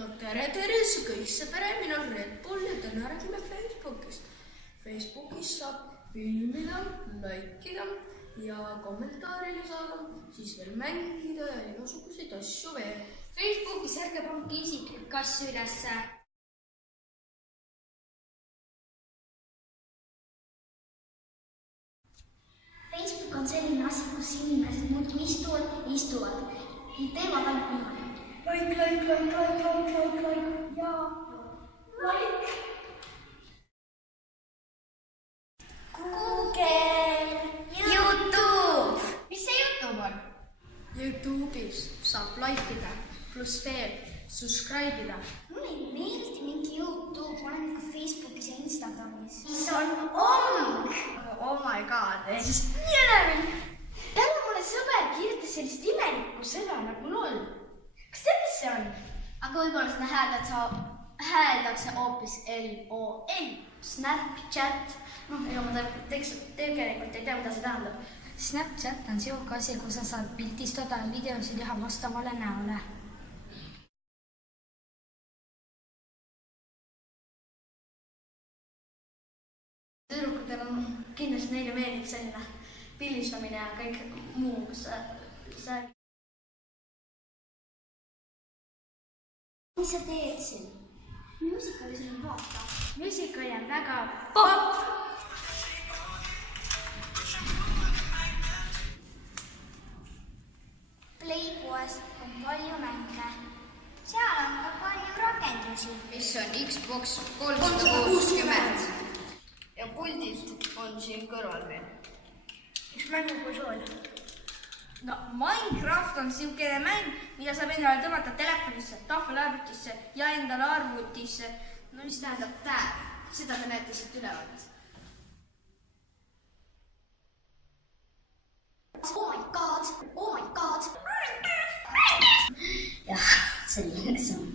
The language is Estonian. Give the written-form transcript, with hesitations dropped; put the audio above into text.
No tere see kõik see pere, mina olen Red Bull ja täna räägime Facebookist. Facebookis saab filmida, likeida ja kommentaare lisada, siis veel mängida ja igasuguseid asju veel. Facebookis ärge pange isiklik asju ülesse. Facebook on selline asi, kus inimesed muudkui istuvad ja teevad ainult niimoodi. Like ja like. Google, YouTube. Mis see YouTube on? YouTube'is saab likeida, pluss veel subscribe'ida. Mulle ei meeldi mingi YouTube, ma olen ka Facebookis ja Instagramis. Mis on ong? Oh my god, siis nii elevil. Täna mulle sõber kirjutas sellist imelikku sõna nagu LOL. Kas tead, mis see on? Aga võib-olla seda hääldakse hoopis LOL. Snapchat. Ega ma tegelikult ei tea, mida see tähendab. Snapchat on siuke asi, kus sa saad pildistada ja videosid teha vastavale näole. Tüdrukutel on kindlasti neile meeldib selline pildistamine ja kõik muu. Mis sa teed siin? Musical siin vaata. Musical on väga pop! Playboys on palju mänge. Seal on ka palju rakendusi. Mis on Xbox 360 ja puldid on siin kõrval veel. Mis mängu kui sool? No Minecraft on siukene mäng, mida saab endale tõmmata telefonisse, tahvelarvutisse ja endale arvutisse. No mis tähendab tääb? Seda te näete siit ülevalt. Oh my god! Jah, selline see on.